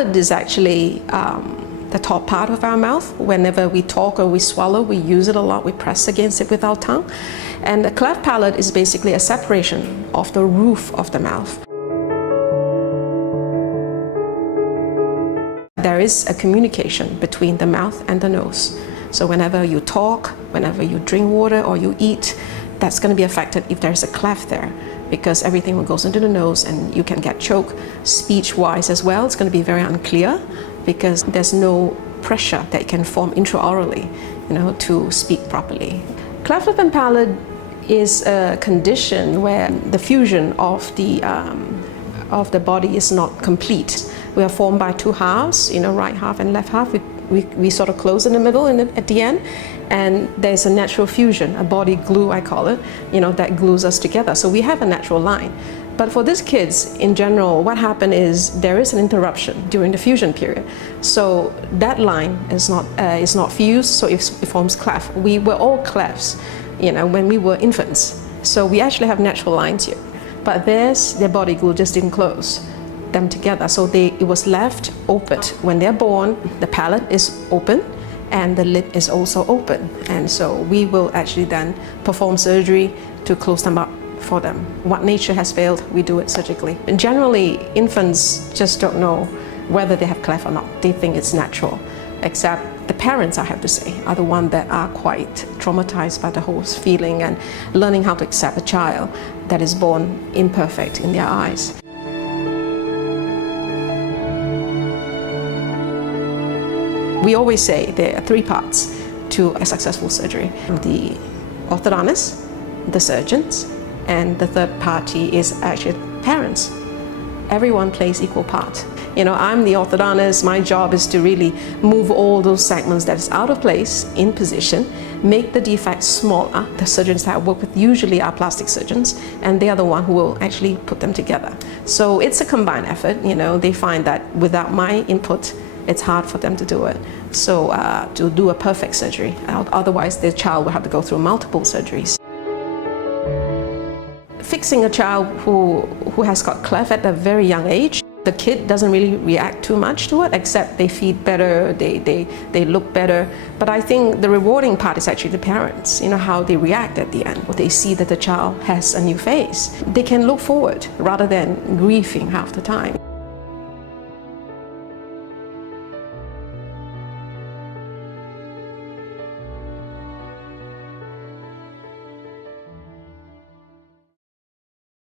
palate is actually the top part of our mouth. Whenever we talk or we swallow, we use it a lot. We press against it with our tongue. And the cleft palate is basically a separation of the roof of the mouth. There is a communication between the mouth and the nose. So whenever you talk, whenever you drink water or you eat, that's going to be affected if there's a cleft there, because everything goes into the nose and you can get choked. Speech-wise as well, it's going to be very unclear because there's no pressure that can form intraorally, to speak properly. Cleft lip and palate is a condition where the fusion of the body is not complete. We are formed by two halves, right half and left half. We sort of close in the middle and at the end, and there's a natural fusion, a body glue I call it, that glues us together. So we have a natural line. But for these kids in general, what happened is there is an interruption during the fusion period. So that line is not fused, so it forms cleft. We were all clefts, when we were infants. So we actually have natural lines here. But their body glue just didn't close them together, so it was left open. When they're born, the palate is open and the lip is also open, and so we will actually then perform surgery to close them up for them. What nature has failed, we do it surgically. And generally, infants just don't know whether they have cleft or not. They think it's natural, except the parents, I have to say, are the ones that are quite traumatized by the whole feeling and learning how to accept a child that is born imperfect in their eyes. We always say there are three parts to a successful surgery: the orthodontist, the surgeons, and the third party is actually parents. Everyone plays equal part. I'm the orthodontist. My job is to really move all those segments that is out of place in position, make the defects smaller. The surgeons that I work with usually are plastic surgeons, and they are the one who will actually put them together. So it's a combined effort. They find that without my input, it's hard for them to do it. So to do a perfect surgery, otherwise their child will have to go through multiple surgeries. Fixing a child who has got cleft at a very young age, the kid doesn't really react too much to it, except they feed better, they look better. But I think the rewarding part is actually the parents, how they react at the end. They see that the child has a new face. They can look forward rather than grieving half the time.